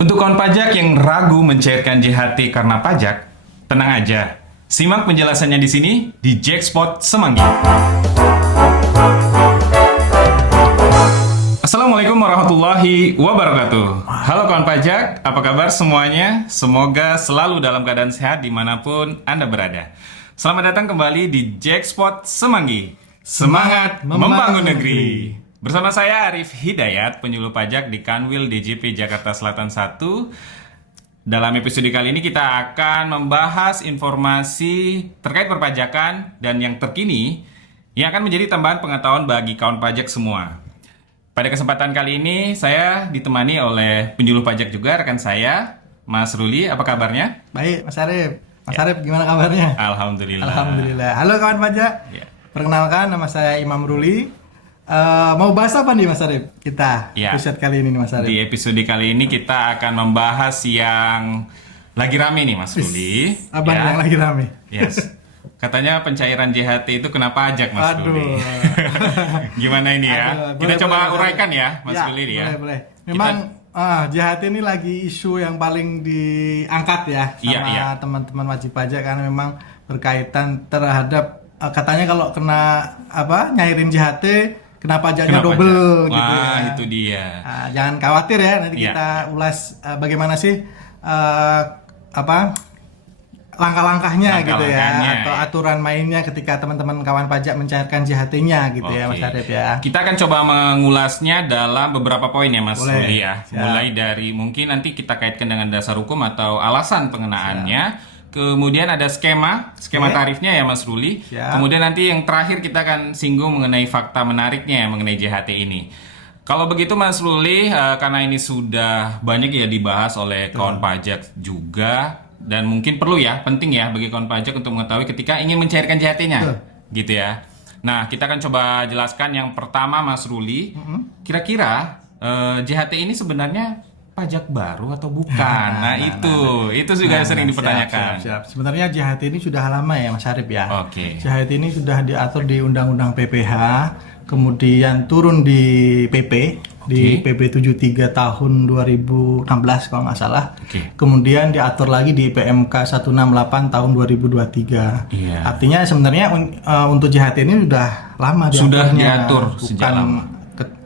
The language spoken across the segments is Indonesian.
Untuk kawan pajak yang ragu mencairkan JHT karena pajak, tenang aja. Simak penjelasannya di sini di Jackspot Semanggi. Assalamualaikum warahmatullahi wabarakatuh. Halo kawan pajak, apa kabar semuanya? Semoga selalu dalam keadaan sehat dimanapun Anda berada. Selamat datang kembali di Jackspot Semanggi. Semangat membangun negeri. Bersama saya Arif Hidayat, penyuluh pajak di Kanwil DJP Jakarta Selatan 1. Dalam episode kali ini kita akan membahas informasi terkait perpajakan dan yang terkini yang akan menjadi tambahan pengetahuan bagi kawan pajak semua. Pada kesempatan kali ini saya ditemani oleh penyuluh pajak juga, rekan saya, Mas Ruli. Apa kabarnya? Baik, Mas Arif. Mas Arif, gimana kabarnya? Alhamdulillah. Alhamdulillah. Halo kawan pajak. Ya. Perkenalkan, nama saya Imam Ruli. Mau bahas apa nih Mas Arif? Kita episode kali ini nih Mas Arif. Di episode kali ini kita akan membahas yang lagi rame nih Mas Ruli. Abang yang lagi rame. Yes. Katanya pencairan JHT itu kena pajak Mas Ruli. Gimana ini ya? Kita coba uraikan ya Mas Ruli ya. Boleh. Memang JHT ini lagi isu yang paling diangkat ya sama teman-teman wajib pajak karena memang berkaitan terhadap katanya kalau kena nyairin JHT kena pajaknya double gitu ya. Wah, itu dia. Jangan khawatir ya, nanti kita ulas bagaimana sih langkah-langkahnya gitu ya, atau aturan mainnya ketika teman-teman kawan pajak mencairkan JHT-nya gitu ya Mas Arif ya. Kita akan coba mengulasnya dalam beberapa poin ya Mas Ruli ya. Siap. Mulai dari mungkin nanti kita kaitkan dengan dasar hukum atau alasan pengenaannya. Kemudian ada skema tarifnya ya Mas Ruli. Siap. Kemudian nanti yang terakhir kita akan singgung mengenai fakta menariknya mengenai JHT ini. Kalau begitu Mas Ruli, karena ini sudah banyak ya dibahas oleh kawan pajak juga, dan mungkin perlu ya, penting ya bagi kawan pajak untuk mengetahui ketika ingin mencairkan JHT-nya, gitu ya. Nah, kita akan coba jelaskan yang pertama Mas Ruli, kira-kira JHT ini sebenarnya pajak baru atau bukan? Itu juga sering dipertanyakan. Siap. Sebenarnya JHT ini sudah lama ya Mas Arif ya. Oke. JHT ini sudah diatur di Undang-Undang PPH, kemudian turun di PP, di PP 73 tahun 2016 kalau nggak salah. Kemudian diatur lagi di PMK 168 tahun 2023. Artinya sebenarnya untuk JHT ini sudah lama diatur sejak lama.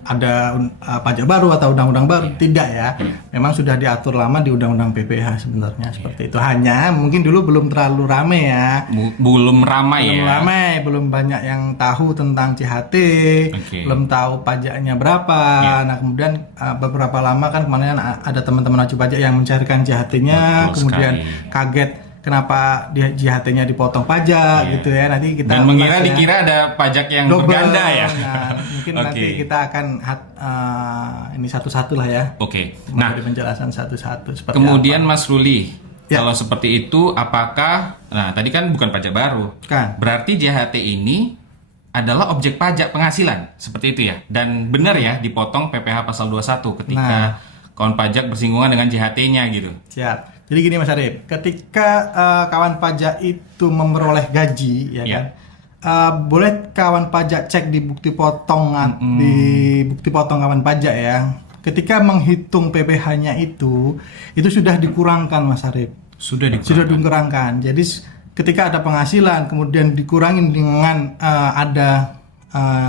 Ada pajak baru atau undang-undang baru, tidak ya. Memang sudah diatur lama di undang-undang PPH sebenarnya seperti itu. Hanya mungkin dulu belum terlalu ramai ya. Belum ramai. Belum banyak yang tahu tentang JHT, belum tahu pajaknya berapa. Nah, kemudian beberapa lama kan kemarin ada teman-teman wajib pajak yang mencairkan JHT-nya, kemudian kaget kenapa JHT-nya dipotong pajak gitu ya. Nanti kita dikira ada pajak yang berganda ya. Nah, mungkin nanti kita akan ini satu-satu lah ya. Nah, penjelasan satu-satu seperti kemudian apa. Mas Ruli, kalau seperti itu apakah tadi kan bukan pajak baru. Berarti JHT ini adalah objek pajak penghasilan, seperti itu ya. Dan benar ya dipotong PPh pasal 21 ketika kawan pajak bersinggungan dengan JHT-nya gitu. Siap. Jadi gini Mas Arif, ketika kawan pajak itu memperoleh gaji, ya kan, boleh kawan pajak cek di bukti potongan, di bukti potong kawan pajak ya. Ketika menghitung PPh-nya itu sudah dikurangkan Mas Arif. Sudah dikurangkan. Jadi ketika ada penghasilan, kemudian dikurangin dengan ada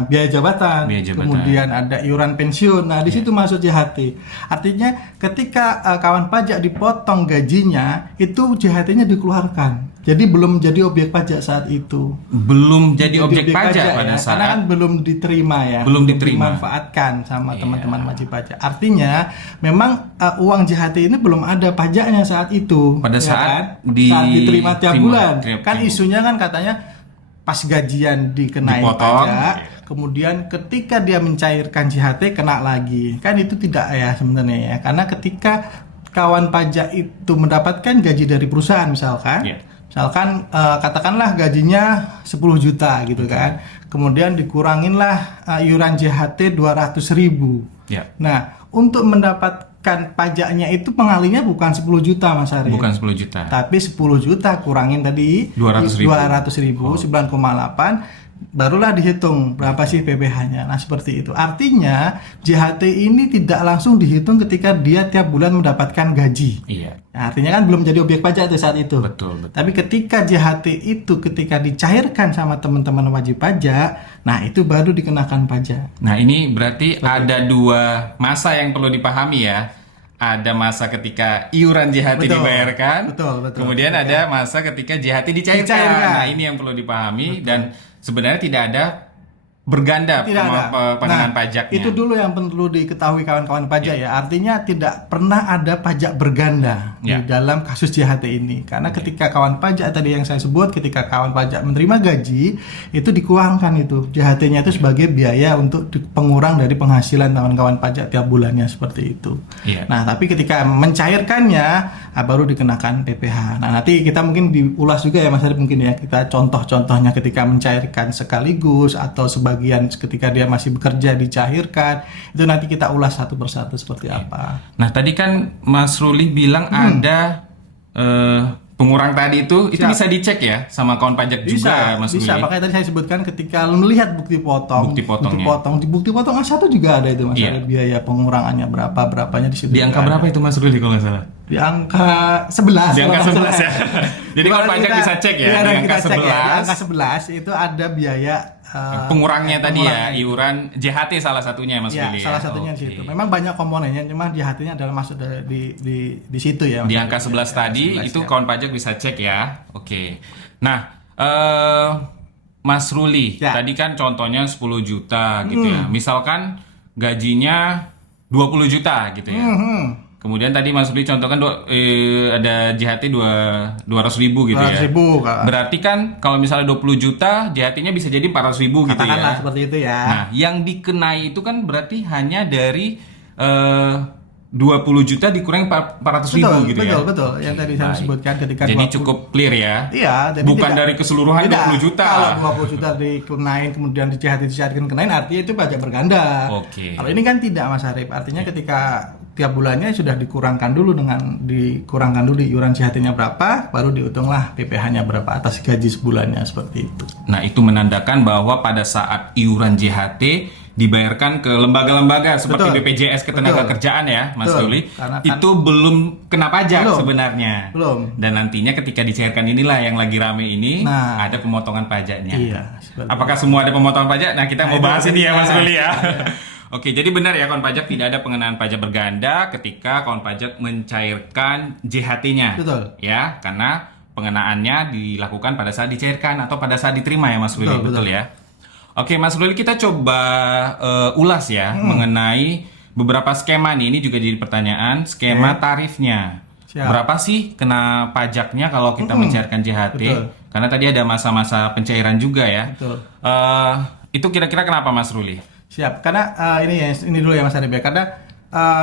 biaya jabatan, kemudian ada iuran pensiun. Nah, di situ masuk JHT. Artinya ketika kawan pajak dipotong gajinya, itu JHT-nya dikeluarkan. Jadi belum jadi objek pajak saat itu. Belum jadi objek pajak pada saat. Karena kan belum diterima ya. Belum dimanfaatkan sama teman-teman wajib pajak. Artinya memang uang JHT ini belum ada pajaknya saat itu. Pada saat saat diterima tiap bulan. Kan isunya kan katanya pas gajian dikenain pajak, kemudian ketika dia mencairkan JHT kena lagi. Kan itu tidak ya sebenarnya ya. Karena ketika kawan pajak itu mendapatkan gaji dari perusahaan misalkan katakanlah gajinya 10 juta gitu kan. Kemudian dikuranginlah iuran JHT 200.000. Nah, untuk mendapatkan pajaknya itu pengalinya bukan 10 juta Mas Arif. Bukan 10 juta. Tapi 10 juta kurangin tadi 200.000, 9,8 barulah dihitung berapa sih PPh-nya. Nah, seperti itu. Artinya JHT ini tidak langsung dihitung ketika dia tiap bulan mendapatkan gaji. Iya. Nah, artinya kan belum jadi objek pajak itu saat itu. Betul. Tapi ketika JHT itu ketika dicairkan sama teman-teman wajib pajak, nah itu baru dikenakan pajak. Nah, ini berarti ada dua masa yang perlu dipahami ya. Ada masa ketika iuran JHT dibayarkan, betul. Kemudian ada masa ketika JHT dicairkan. Nah, ini yang perlu dipahami dan sebenarnya tidak ada berganda pengenaan pajaknya. Itu dulu yang perlu diketahui kawan-kawan pajak ya. Artinya tidak pernah ada pajak berganda di dalam kasus JHT ini. Karena ketika kawan pajak tadi yang saya sebut, ketika kawan pajak menerima gaji, itu dikuangkan itu JHT-nya itu sebagai biaya untuk pengurang dari penghasilan kawan-kawan pajak tiap bulannya seperti itu. Nah, tapi ketika mencairkannya baru dikenakan PPh. Nah, nanti kita mungkin diulas juga ya Mas Arif mungkin ya. Kita contoh-contohnya ketika mencairkan sekaligus atau sebagian ketika dia masih bekerja dicairkan, itu nanti kita ulas satu persatu seperti apa. Nah, tadi kan Mas Ruli bilang ada pengurang tadi itu bisa dicek ya sama kawan pajak juga ya Mas Ruli. Bisa, makanya tadi saya sebutkan ketika melihat bukti potong di bukti potong A1 juga ada itu Mas Arif, biaya pengurangannya berapanya di situ. Di angka berapa itu Mas Ruli kalau nggak salah? Di angka 11. Di angka 11 ya. Jadi kawan pajak bisa cek ya di angka 11. Di angka 11 itu ada biaya pengurangnya tadi ya, iuran JHT salah satunya Mas Willy. Salah satunya di situ. Memang banyak komponennya, cuma JHT-nya adalah masuk di situ ya. Di angka 11 tadi 11, itu kawan pajak bisa cek ya. Oke. Nah, Mas Ruli, tadi kan contohnya 10 juta gitu ya. Misalkan gajinya 20 juta gitu ya. Kemudian tadi Mas Ruli contohkan ada JHT 200.000 gitu ya. 200.000. Berarti kan kalau misalnya 20 juta JHT-nya bisa jadi 400.000 gitu ya. Katakanlah seperti itu ya. Nah, yang dikenai itu kan berarti hanya dari 20 juta dikurangi 400.000 gitu ya. Betul. Yang tadi saya sebutkan ketika jadi cukup clear ya. Iya, bukan dari keseluruhan 20 juta. Kalau 20 juta dikenain kemudian di JHT dicairkan kenain artinya itu pajak berganda. Oke. Kalau ini kan tidak Mas Arif. Artinya ketika tiap bulannya sudah dikurangkan dulu di iuran JHT-nya berapa, baru dihitunglah PPh-nya berapa atas gaji sebulannya seperti itu. Nah, itu menandakan bahwa pada saat iuran JHT dibayarkan ke lembaga-lembaga seperti BPJS Ketenagakerjaan ya, Mas Ruli, itu belum kena pajak sebenarnya. Belum. Dan nantinya ketika dicairkan inilah yang lagi rame ini, ada pemotongan pajaknya. Iya. Apakah semua ada pemotongan pajak? Nah, kita mau bahas ini ya, Mas Ruli ya. Oke, jadi benar ya kawan pajak tidak ada pengenaan pajak berganda ketika kawan pajak mencairkan JHT-nya. Betul. Ya, karena pengenaannya dilakukan pada saat dicairkan atau pada saat diterima ya Mas Ruli. Betul ya. Oke, Mas Ruli, kita coba ulas ya mengenai beberapa skema nih. Ini juga jadi pertanyaan, skema tarifnya. Berapa sih kena pajaknya kalau kita mencairkan JHT? Karena tadi ada masa-masa pencairan juga ya. Betul. Itu kira-kira kenapa Mas Ruli? Siap, karena ini dulu ya Mas Arif ya, karena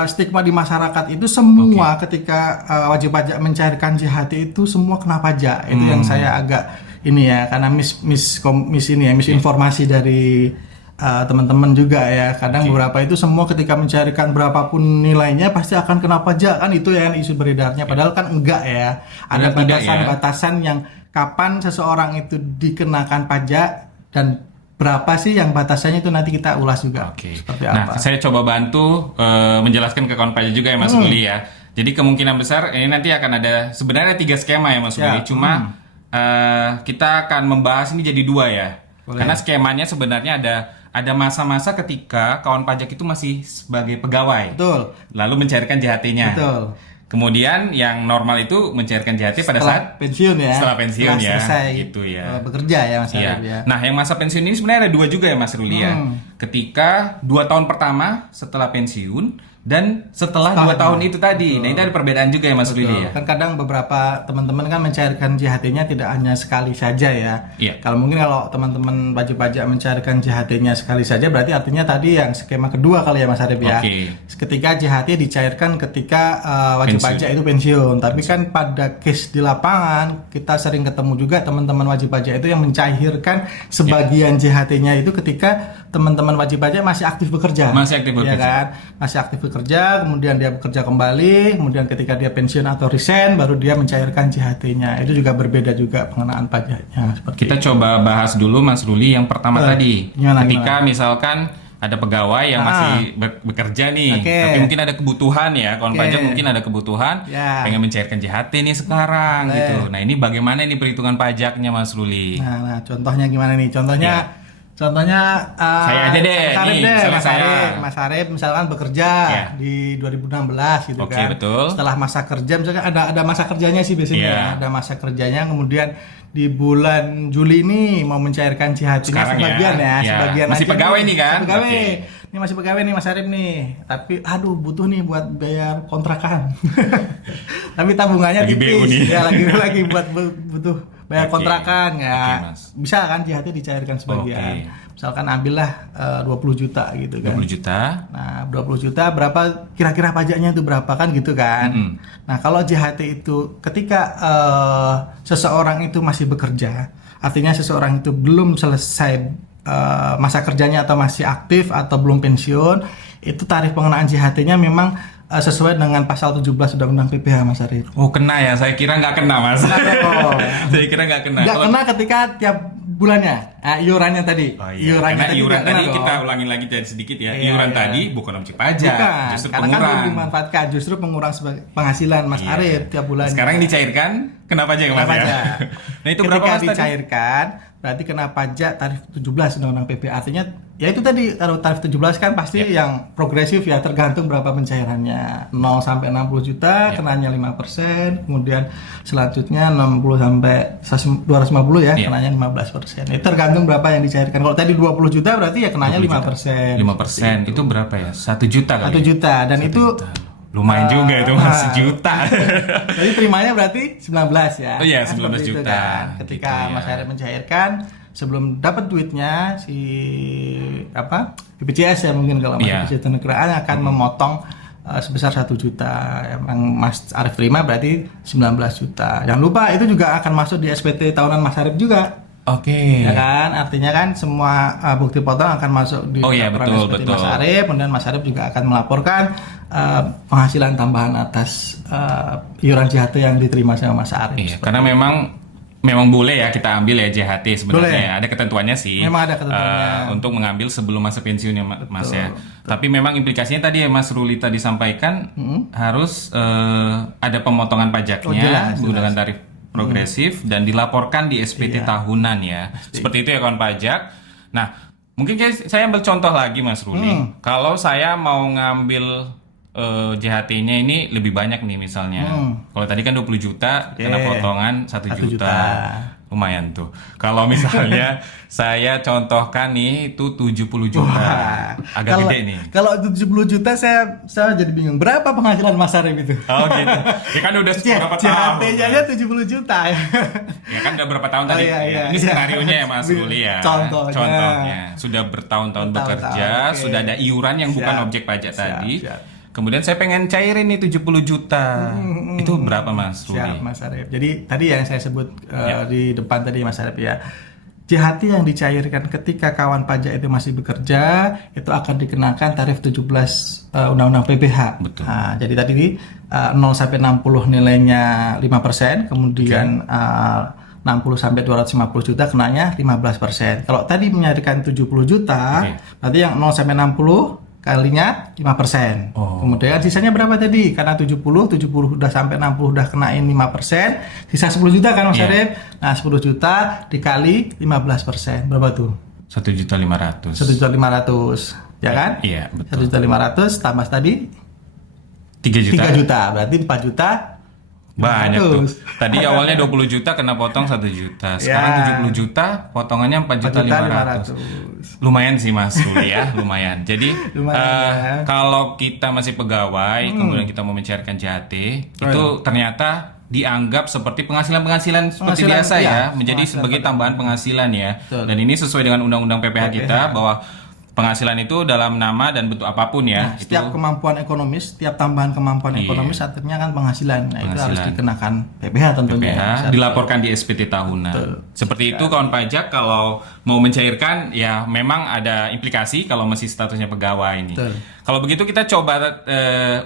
stigma di masyarakat itu semua ketika wajib pajak mencairkan JHT itu semua kena pajak. Itu yang saya agak ini ya, karena misinformasi dari teman-teman juga ya. Kadang beberapa itu semua ketika mencairkan berapapun nilainya pasti akan kena pajak, kan itu ya isu beredarnya. Padahal kan enggak ya. Ada batasan-batasan yang kapan seseorang itu dikenakan pajak dan berapa sih yang batasannya, itu nanti kita ulas juga. Seperti apa. Nah, saya coba bantu menjelaskan ke kawan pajak juga ya Mas Ruli ya. Jadi kemungkinan besar ini nanti akan ada sebenarnya 3 skema ya Mas Ruli. Cuma kita akan membahas ini jadi 2 ya. Karena skemanya sebenarnya ada masa-masa ketika kawan pajak itu masih sebagai pegawai. Betul. Lalu mencairkan JHT-nya. Betul. Kemudian yang normal itu mencairkan JHT pada saat pensiun ya. Setelah pensiun ya. Selesai gitu ya. Bekerja ya Mas Arif ya. Nah, yang masa pensiun ini sebenarnya ada 2 juga ya Mas Ruli ya. Ketika 2 tahun pertama setelah pensiun dan setelah 2 tahun itu tadi. Nah, ini ada perbedaan juga ya Mas Ruli ya. Kan kadang beberapa teman-teman kan mencairkan JHT-nya tidak hanya sekali saja ya. Kalau teman-teman wajib pajak mencairkan JHT-nya sekali saja, berarti artinya tadi yang skema kedua kali ya Mas Arif ya. Ketika JHT dicairkan ketika wajib pajak itu pensiun. Tapi kan pada case di lapangan kita sering ketemu juga teman-teman wajib pajak itu yang mencairkan sebagian JHT-nya itu ketika teman-teman bukan wajib pajak, masih aktif bekerja. Masih aktif bekerja. Ya kan? Masih aktif bekerja, kemudian dia bekerja kembali, kemudian ketika dia pensiun atau resign baru dia mencairkan JHT-nya. Itu juga berbeda juga pengenaan pajaknya seperti Kita itu. coba bahas dulu Mas Ruli yang pertama tadi. Gimana? Ketika misalkan ada pegawai yang masih bekerja nih, Oke. tapi mungkin ada kebutuhan ya, kawan Oke. pajak mungkin ada kebutuhan, Ya. pengen mencairkan JHT nih sekarang Boleh. gitu. Nah ini bagaimana nih perhitungan pajaknya Mas Ruli? Nah, contohnya gimana nih? Contohnya Saya aja deh, Mas Arif nih, deh, misalnya Mas saya. Arif. Mas Arif misalkan bekerja Ya. di 2016 gitu Oke, kan. betul. Setelah masa kerja misalkan ada masa kerjanya sih biasanya. Ya. Ada masa kerjanya, kemudian di bulan Juli ini mau mencairkan JHT-nya Sekarang sebagian ya. Ya. sebagian Masih aja pegawai nih kan? Masih pegawai. Oke. Ini masih pegawai nih Mas Arif nih. Tapi aduh butuh nih buat bayar kontrakan. Tapi tabungannya Lagi BU tipis. nih. Ya lagi buat butuh bayar Oke. kontrakan ya. Oke, Mas. Bisa kan JHT dicairkan sebagian. Oke. Misalkan ambillah 20 juta gitu kan. 20 juta. Nah, 20 juta berapa kira-kira pajaknya itu berapa kan gitu kan. Nah, kalau JHT itu ketika seseorang itu masih bekerja, artinya seseorang itu belum selesai masa kerjanya atau masih aktif atau belum pensiun, itu tarif pengenaan JHT-nya memang sesuai dengan pasal 17 Undang-Undang PPh Mas Arif. Oh kena ya, saya kira nggak kena Mas. Oh. Saya kira nggak kena. Nggak Kalau- kena ketika tiap bulannya, iurannya tadi. Oh iya, karena tadi iuran nggak kena tadi dong. kita ulangin lagi tadi sedikit ya. Iya, Iuran iya. tadi bukan objek pajak, Bukan, justru karena kan pengurang. dimanfaatkan justru pengurang sebagai penghasilan Mas Iya. Arif tiap bulan. Sekarang yang dicairkan kena pajak ya Mas Kena ya? pajak. Nah itu Ketika berapa Mas tadi? dicairkan berarti kena pajak tarif 17 Undang-Undang PP. Artinya ya itu tadi kalau tarif 17 kan pasti yang progresif ya, tergantung berapa pencairannya. 0 sampai 60 juta kenanya 5%, kemudian selanjutnya 60 sampai 250 ya kenanya 15%. Itu tergantung berapa yang dicairkan. Kalau tadi 20 juta berarti ya kenanya 5%. 5% itu berapa ya? 1 juta kali. 1 juta dan 1 itu juta. Lumayan juga itu Mas, sejuta. Jadi terimanya berarti 19 ya. Oh iya, Kan 19 seperti itu juta. kan. Ketika Gitu ya. Mas Arif mencairkan sebelum dapat duitnya si BPJS ya mungkin kalau Iya. BPJS Ketenagakerjaan akan memotong sebesar 1 juta. Yang Mas Arif terima berarti 19 juta. Jangan lupa itu juga akan masuk di SPT tahunan Mas Arif juga. Oke. Ya kan, artinya kan semua bukti potong akan masuk di Oh iya, laporan betul, SPT betul. Mas Arif, kemudian Mas Arif juga akan melaporkan penghasilan tambahan atas iuran JHT yang diterima sama Mas Arif. Iya, karena memang boleh ya kita ambil ya JHT sebenarnya. Boleh. Ada ketentuannya sih. Memang ada ketentuannya. Untuk mengambil sebelum masa pensiunnya Mas ya. Tapi memang implikasinya tadi ya Mas Ruli tadi sampaikan harus ada pemotongan pajaknya Oh, jelas. menggunakan tarif progresif dan dilaporkan di SPT Iya. tahunan ya. Seperti itu ya kawan pajak. Nah, mungkin saya ambil contoh lagi Mas Ruli. Kalau saya mau ngambil JHT-nya ini lebih banyak nih misalnya. Kalau tadi kan 20 juta kena potongan 1 1 juta. juta. Lumayan tuh. Kalau misalnya saya contohkan nih itu 70 juta. Wah, Agak gede nih. Kalau 70 juta saya jadi bingung. Berapa penghasilan Mas Arif itu? Oh gitu. Ya kan udah berapa tahun. JHT-nya aja 70 juta ya. Ya kan udah berapa tahun Oh, tadi. iya, iya, Ini iya. skenarionya ya Mas Ruli ya. Contohnya. Sudah bertahun-tahun Bertahun-tahun, bekerja, oke. sudah ada iuran yang bukan Siap, objek pajak siap, tadi. siap. Kemudian saya pengen cairin nih 70 juta. Itu berapa Mas Ruli? Siap Mas Arif. Jadi tadi yang saya sebut di depan tadi Mas Arif ya. JHT yang dicairkan ketika kawan pajak itu masih bekerja itu akan dikenakan tarif 17 Undang-Undang PPh. Betul. Nah, jadi tadi 0 sampai 60 nilainya 5%, kemudian 60 sampai 250 juta kenanya 15%. Kalau tadi menyairkan 70 juta, berarti yang 0 sampai 60 kalinya 5%. Oh. Kemudian sisanya berapa tadi? Karena 70 udah sampai 60 udah kenain 5%, sisa 10 juta kan Mas Iya. Arif? Nah, 10 juta dikali 15%. Berapa tuh? 1.500.000. 1.500.000, ya kan? Iya, betul. 1.500 tambah tadi 3 juta. 3 juta, berarti 4 juta. Banyak tuh. 500. Tadi awalnya 20 juta kena potong 1 juta. Sekarang Ya. 70 juta, potongannya 4.500.000. Lumayan sih Mas Ruli ya, lumayan. Jadi Lumayan, ya. kalau kita masih pegawai, kemudian kita mau mencairkan JHT, itu ternyata dianggap seperti penghasilan-penghasilan seperti Penghasilan, biasa iya. ya, menjadi Penghasilan sebagai tambahan penghasilan ya. Betul. Dan ini sesuai dengan undang-undang PPh kita bahwa Penghasilan itu dalam nama dan bentuk apapun ya. Nah, setiap kemampuan ekonomis, setiap tambahan kemampuan ekonomis artinya kan penghasilan. Nah, itu harus dikenakan PPh tentunya. PPh dilaporkan di SPT tahunan. Seperti itu kawan pajak kalau mau mencairkan ya memang ada implikasi kalau masih statusnya pegawai ini. Kalau begitu kita coba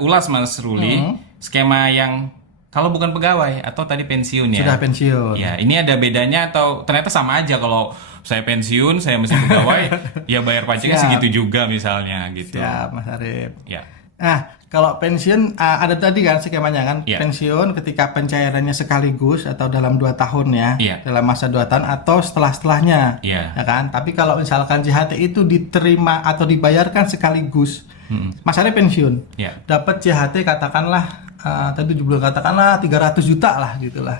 ulas Mas Ruli skema yang kalau bukan pegawai atau tadi pensiun ya. Sudah pensiun. Ya, ini ada bedanya atau ternyata sama aja kalau saya pensiun, saya masih pegawai, ya bayar pajaknya segitu juga misalnya gitu. Siap, Mas Arif. Ya. Nah, kalau pensiun ada tadi kan skemanya kan, pensiun ketika pencairannya sekaligus atau dalam 2 tahun ya, dalam masa 2 tahun atau setelahnya, ya kan. Tapi kalau misalkan JHT itu diterima atau dibayarkan sekaligus, Mas Arif pensiun, dapat JHT katakanlah tadi 7 bulan katakanlah 300 juta lah gitulah.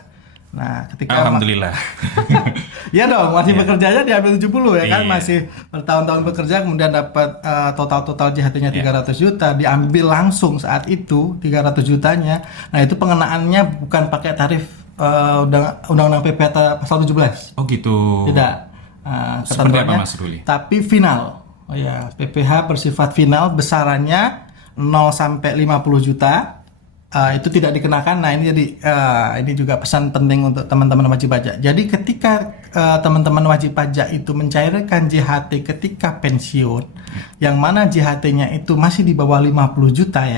Nah, ketika Alhamdulillah. ya dong, masih bekerjanya diambil 70 ya kan, masih bertahun-tahun bekerja kemudian dapat total JHT-nya 300 juta diambil langsung saat itu 300 jutanya. Nah, itu pengenaannya bukan pakai tarif undang-undang PPh pasal 17. Oh gitu. Tidak. Seperti apa Mas Ruli? Tapi final. Oh ya, PPh bersifat final, besarannya 0 sampai 50 juta. Itu tidak dikenakan. Nah, ini jadi ini juga pesan penting untuk teman-teman wajib pajak. Jadi ketika teman-teman wajib pajak itu mencairkan JHT ketika pensiun, yang mana JHT-nya itu masih di bawah 50 juta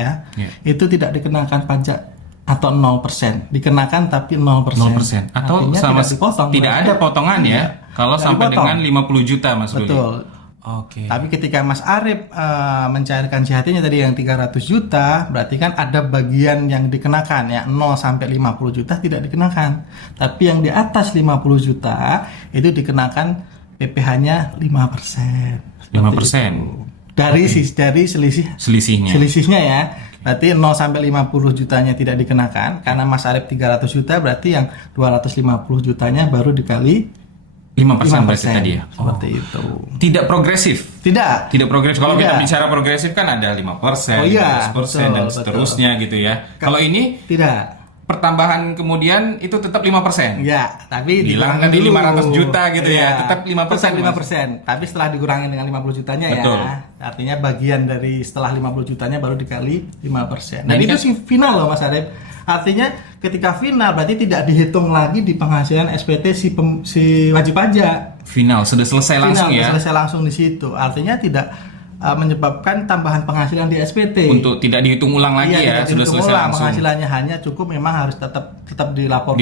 itu tidak dikenakan pajak atau 0%. Dikenakan tapi 0%. Atau sama tidak ada potongan ya. Kalau sampai dengan 50 juta Mas Ruli. Betul. Oke. Tapi ketika Mas Arif mencairkan JHT-nya tadi yang 300 juta, berarti kan ada bagian yang dikenakan ya, 0 sampai 50 juta tidak dikenakan. Tapi yang di atas 50 juta itu dikenakan PPh-nya 5%. 5%. Dari selisihnya ya. Berarti 0 sampai 50 jutanya tidak dikenakan karena Mas Arif 300 juta, berarti yang 250 jutanya baru dikali 5% berarti tadi ya. Seperti itu. Tidak progresif. Tidak progresif. Kalau kita bicara progresif kan ada 5%, 10% dan seterusnya gitu ya. Kalau ini tidak. Pertambahan kemudian itu tetap 5%. Ya, tapi bilang tadi 500 juta gitu ya, tetap 5%. Tetap 5%. Tapi setelah dikurangin dengan 50 jutanya ya. Artinya bagian dari setelah 50 jutanya baru dikali 5%. Dan itu sih final loh Mas Arif. Artinya ketika final berarti tidak dihitung lagi di penghasilan SPT si wajib pajak. Final sudah selesai langsung ya. Selesai langsung di situ. Artinya tidak menyebabkan tambahan penghasilan di SPT. Untuk tidak dihitung ulang lagi ya, sudah selesai langsung. Penghasilannya hanya cukup memang harus tetap dilaporkan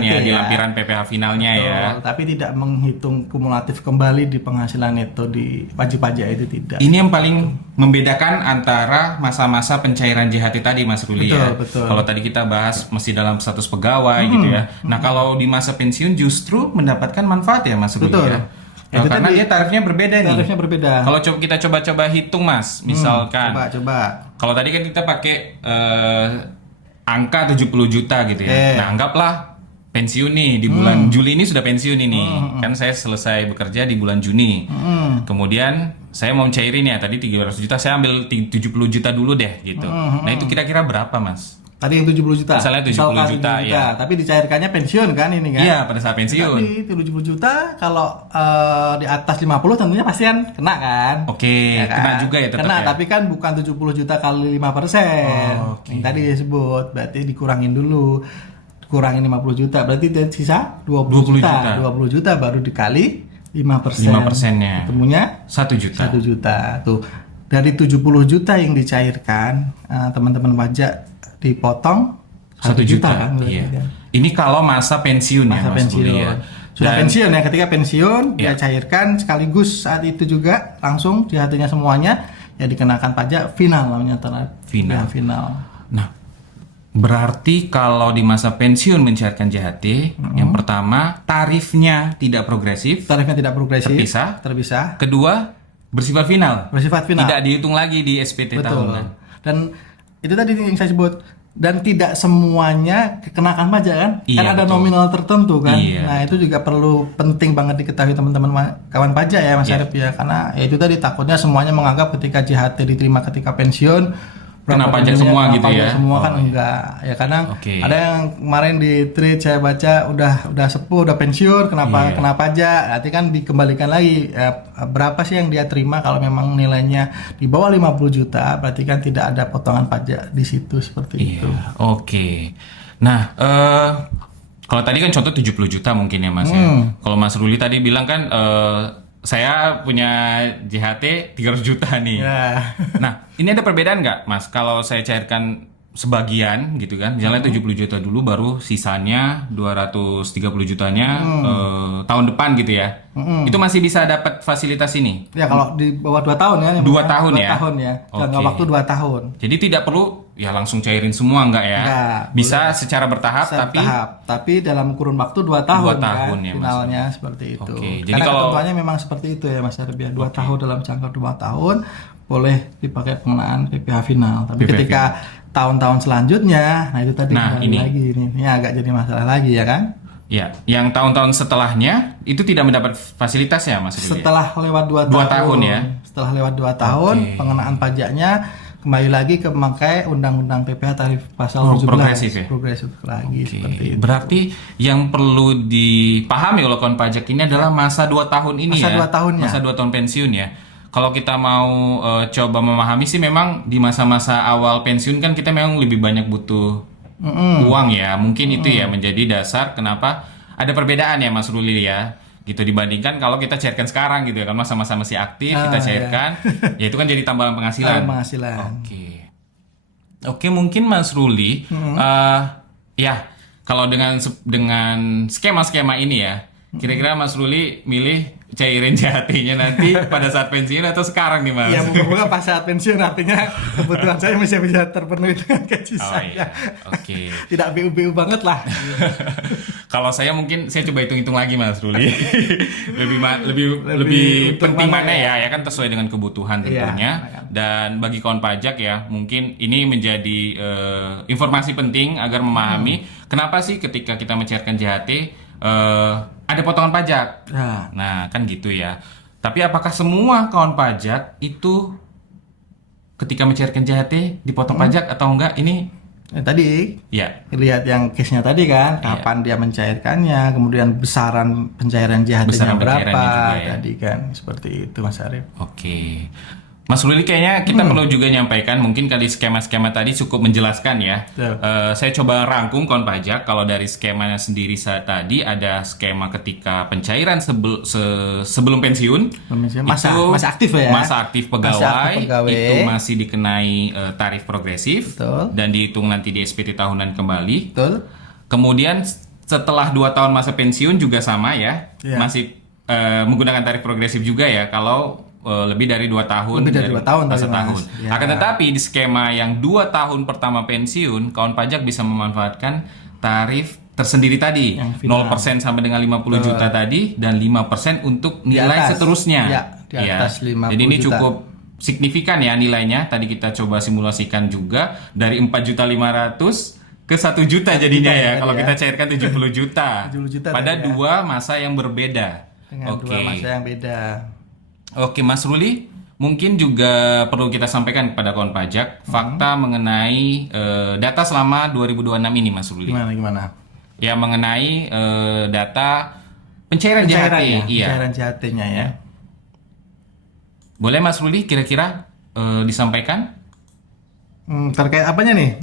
di SPT, di lampiran PPh finalnya. Betul, ya. Tapi tidak menghitung kumulatif kembali di penghasilan neto di wajib pajak itu tidak. Ini yang paling membedakan antara masa-masa pencairan JHT tadi Mas Ruli ya. Betul. Kalau tadi kita bahas masih dalam status pegawai gitu ya. Nah, kalau di masa pensiun justru mendapatkan manfaat ya Mas Ruli ya. Karena dia tarifnya berbeda nih. Tarifnya berbeda. Kalau kita coba hitung Mas, misalkan. Coba. Kalau tadi kan kita pakai angka 70 juta gitu ya. Nah, anggaplah pensiun nih di bulan Juli ini sudah pensiun ini. Kan saya selesai bekerja di bulan Juni. Kemudian saya mau cairin ya tadi 300 juta, saya ambil 70 juta dulu deh gitu. Nah, itu kira-kira berapa Mas? Tadi yang 70 juta. Misalnya 70 juta ya. Tapi dicairkannya pensiun kan ini kan? Iya, pada saat pensiun. Tapi 70 juta kalau di atas 50 tentunya pasti kan kena kan? Oke, ya kan? Kena juga ya tetap kena, ya. Tapi kan bukan 70 juta kali 5%. Yang tadi disebut, berarti dikurangin dulu. Kurangin 50 juta, berarti sisa 20 juta. 20 juta baru dikali 5%. 5%-nya. Ketemunya 1 juta. 1 juta. Tuh. Dari 70 juta yang dicairkan, teman-teman pajak dipotong 1 juta kan? Iya. Ini kalau masa pensiun masa ya Mas pensiun. ya. Sudah pensiun ya, ketika pensiun dia cairkan sekaligus saat itu juga langsung JHT-nya semuanya ya dikenakan pajak final namanya final. Ya, final. Nah, berarti kalau di masa pensiun mencairkan JHT, yang pertama tarifnya tidak progresif. Tarifnya tidak progresif. Terpisah. Kedua, bersifat final. Tidak dihitung lagi di SPT tahunan. Dan itu tadi yang saya sebut, dan tidak semuanya kenakan pajak kan? Kan ada nominal tertentu kan? Nah, itu juga perlu penting banget diketahui teman-teman kawan pajak ya Mas Arif ya, karena ya itu tadi takutnya semuanya menganggap ketika JHT diterima ketika pensiun kena pajak semua gitu ya. Semua kan enggak. Ya kadang ada yang kemarin di tweet saya baca udah sepuh, udah pensiun, kenapa kena pajak? Nanti kan dikembalikan lagi berapa sih yang dia terima kalau memang nilainya di bawah 50 juta, berarti kan tidak ada potongan pajak di situ seperti itu. Oke. Nah, kalau tadi kan contoh 70 juta mungkin ya Mas ya. Kalau Mas Ruli tadi bilang kan saya punya JHT 300 juta nih. Nah, ini ada perbedaan nggak, Mas? Kalau saya cairkan sebagian gitu kan, misalnya 70 juta dulu, baru sisanya 230 jutanya tahun depan gitu ya. Itu masih bisa dapat fasilitas ini? Ya, kalau di bawah 2 tahun ya. 2 tahun ya? 2 tahun ya. Jangka waktu 2 tahun. Jadi tidak perlu ya langsung cairin semua nggak ya? Nggak, bisa boleh. secara bertahap, tapi dalam kurun waktu 2 tahun, 2 tahun kan, ya, finalnya seperti itu. Jadi Karena kalau ketentuannya memang seperti itu ya Mas Arif ya. 2 tahun, dalam jangka 2 tahun boleh dipakai pengenaan PPh final. Tapi PPh ketika tahun-tahun selanjutnya, nah itu tadi ini lagi ini agak jadi masalah lagi ya kan? Ya, yang tahun-tahun setelahnya itu tidak mendapat fasilitas ya Mas Ruli? Setelah lewat 2 tahun ya. Setelah lewat 2 tahun, pengenaan pajaknya kembali lagi ke memakai Undang-Undang PPh tarif pasal 17. Progresif ya? Progresif lagi seperti itu. Berarti yang perlu dipahami oleh kawan pajak ini adalah masa 2 tahun ini masa ya? 2 tahunnya. Masa 2 tahun pensiun ya. Kalau kita mau coba memahami sih, memang di masa-masa awal pensiun kan kita memang lebih banyak butuh uang ya. Mungkin itu ya menjadi dasar kenapa ada perbedaan ya Mas Ruli ya. Gitu dibandingkan kalau kita cairkan sekarang gitu ya kan, masa-masa masih aktif kita cairkan, ya itu kan jadi tambahan penghasilan. Oke, mungkin Mas Ruli, ya kalau dengan skema-skema ini ya, kira-kira Mas Ruli milih cairin JHT-nya nanti pada saat pensiun atau sekarang nih Mas? Ya, moga-moga pas saat pensiun, artinya kebutuhan saya masih bisa terpenuhi dengan gaji saya. Oke. Tidak BU-BU banget lah. Kalau saya mungkin saya coba hitung-hitung lagi Mas Ruli. lebih penting mana ya? Ya kan sesuai dengan kebutuhan tentunya. Dan bagi kawan pajak ya, mungkin ini menjadi informasi penting agar memahami kenapa sih ketika kita mencairkan JHT ada potongan pajak. Nah, kan gitu ya. Tapi apakah semua kawan pajak itu ketika mencairkan JHT dipotong pajak atau enggak? Ini tadi lihat yang case-nya tadi kan, kapan dia mencairkannya, kemudian besaran pencairan JHT-nya berapa tadi kan, seperti itu Mas Arif. Oke. Mas Ruli, kayaknya kita perlu juga nyampaikan, mungkin kali skema-skema tadi cukup menjelaskan ya. Saya coba rangkum kawan pajak. Kalau dari skemanya sendiri tadi ada skema ketika pencairan sebelum pensiun, masa aktif ya. Masa aktif pegawai, itu masih dikenai tarif progresif. Dan dihitung nanti di SPT tahunan kembali. Kemudian setelah 2 tahun masa pensiun juga sama ya, masih menggunakan tarif progresif juga ya kalau lebih dari 2 tahun, masa tahun. Akan tetapi di skema yang 2 tahun pertama pensiun, kawan pajak bisa memanfaatkan tarif tersendiri tadi, 0% sampai dengan 50 juta tadi, dan 5% untuk nilai seterusnya. Di atas 50 Jadi ini juta. cukup signifikan ya nilainya. Tadi kita coba simulasikan juga dari 4.500.000 ke 1 juta jadinya ya, kalau kita cairkan 70 juta. Pada 2 masa yang berbeda. Dengan 2 masa yang beda. Oke Mas Ruli, mungkin juga perlu kita sampaikan kepada kawan pajak fakta mengenai data selama 2026 ini Mas Ruli. Gimana? Ya, mengenai data pencairan JHT. Pencairan JHT-nya ya. Boleh Mas Ruli kira-kira disampaikan? Terkait apanya nih?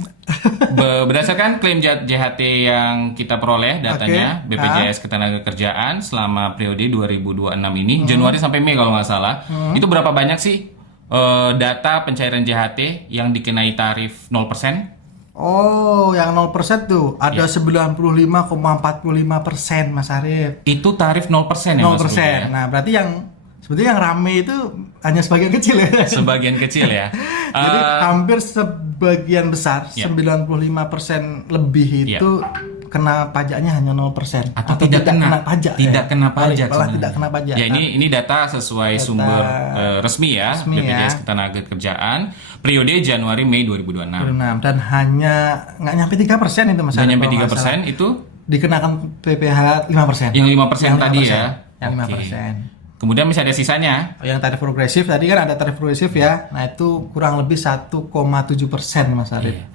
Berdasarkan klaim JHT yang kita peroleh datanya, BPJS Ketenagakerjaan selama periode 2026 ini, Januari sampai Mei kalau nggak salah, itu berapa banyak sih data pencairan JHT yang dikenai tarif 0%? Oh, yang 0% tuh ada 95,45% Mas Arif. Itu tarif 0% ya Mas Ruli, ya? Nah, berarti sebetulnya yang rame itu hanya sebagian kecil ya. Sebagian kecil ya. Jadi hampir sebagian besar, 95% lebih itu kena pajaknya hanya 0%. Atau tidak kena pajak. Tidak kena pajak. Malah tidak kena pajak. Ya, ini data sesuai sumber resmi ya, BPJS Ketenagakerjaan periode Januari Mei 2026. Dan hanya nggak nyampe 3% itu Mas. Nggak nyampe 3% itu dikenakan PPh 5%. Yang 5% tadi ya. Yang 5%. Kemudian masih ada sisanya. Yang tarif progresif tadi kan ada tarif progresif ya. Nah itu kurang lebih 1,7% Mas Arif. Iya.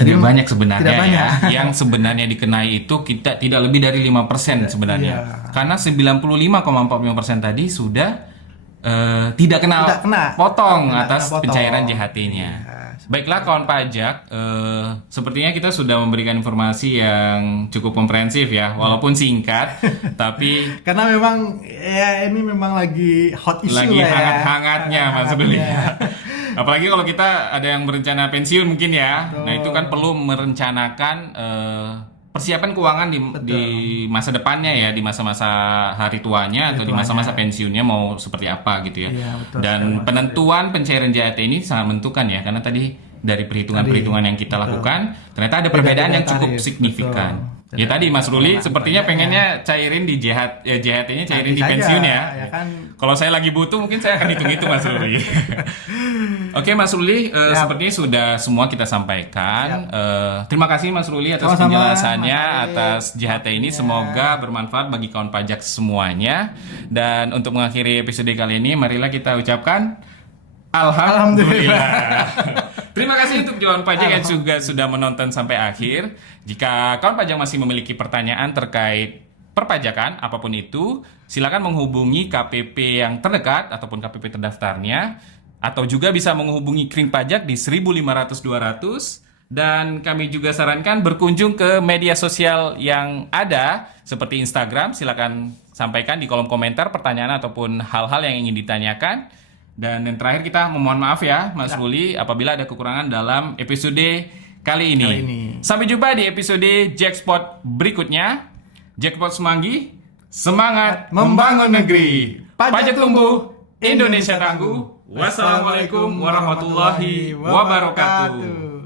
Tidak banyak sebenarnya tidak banyak. ya. Yang sebenarnya dikenai itu kita tidak lebih dari 5% sebenarnya. Iya. Karena 95,45% tadi sudah tidak kena potong atas pencairan JHT-nya. Iya. Baiklah kawan pajak, sepertinya kita sudah memberikan informasi yang cukup komprehensif ya, walaupun singkat, tapi Karena memang ya ini memang lagi hot issue lagi lah ya. hangat-hangatnya Mas Ruli. Apalagi kalau kita ada yang berencana pensiun mungkin ya. Betul. Nah, itu kan perlu merencanakan persiapan keuangan di masa depannya ya, di masa-masa hari tuanya atau di masa-masa pensiunnya mau seperti apa gitu ya. Iya, betul Dan sekali, penentuan pencairan JHT ini sangat menentukan ya, karena tadi dari perhitungan-perhitungan yang kita lakukan ternyata ada perbedaan yang cukup tarif, signifikan. betul. Ya tadi Mas Ruli sepertinya pengennya cairin di JHT-nya cairin di Nanti pensiun saja, ya. ya kan. Kalau saya lagi butuh mungkin saya akan hitung itu Mas Ruli. Oke Mas Ruli, sepertinya sudah semua kita sampaikan. Terima kasih Mas Ruli atas Sama-sama, penjelasannya, Mas Arif. atas JHT ini. Semoga bermanfaat bagi kawan pajak semuanya. Dan untuk mengakhiri episode kali ini, marilah kita ucapkan Alhamdulillah. Terima kasih untuk kawan pajak yang juga sudah menonton sampai akhir. Jika kawan pajak masih memiliki pertanyaan terkait perpajakan apapun itu, silakan menghubungi KPP yang terdekat ataupun KPP terdaftarnya, atau juga bisa menghubungi Kring Pajak di 1500-200. Dan kami juga sarankan berkunjung ke media sosial yang ada seperti Instagram. Silakan sampaikan di kolom komentar pertanyaan ataupun hal-hal yang ingin ditanyakan. Dan yang terakhir kita memohon maaf ya Mas Ruli apabila ada kekurangan dalam episode kali ini. Sampai jumpa di episode Jackpot berikutnya. Jackpot Semanggi, semangat membangun negeri. Pajak tumbuh, Indonesia tangguh. Wassalamualaikum warahmatullahi wabarakatuh.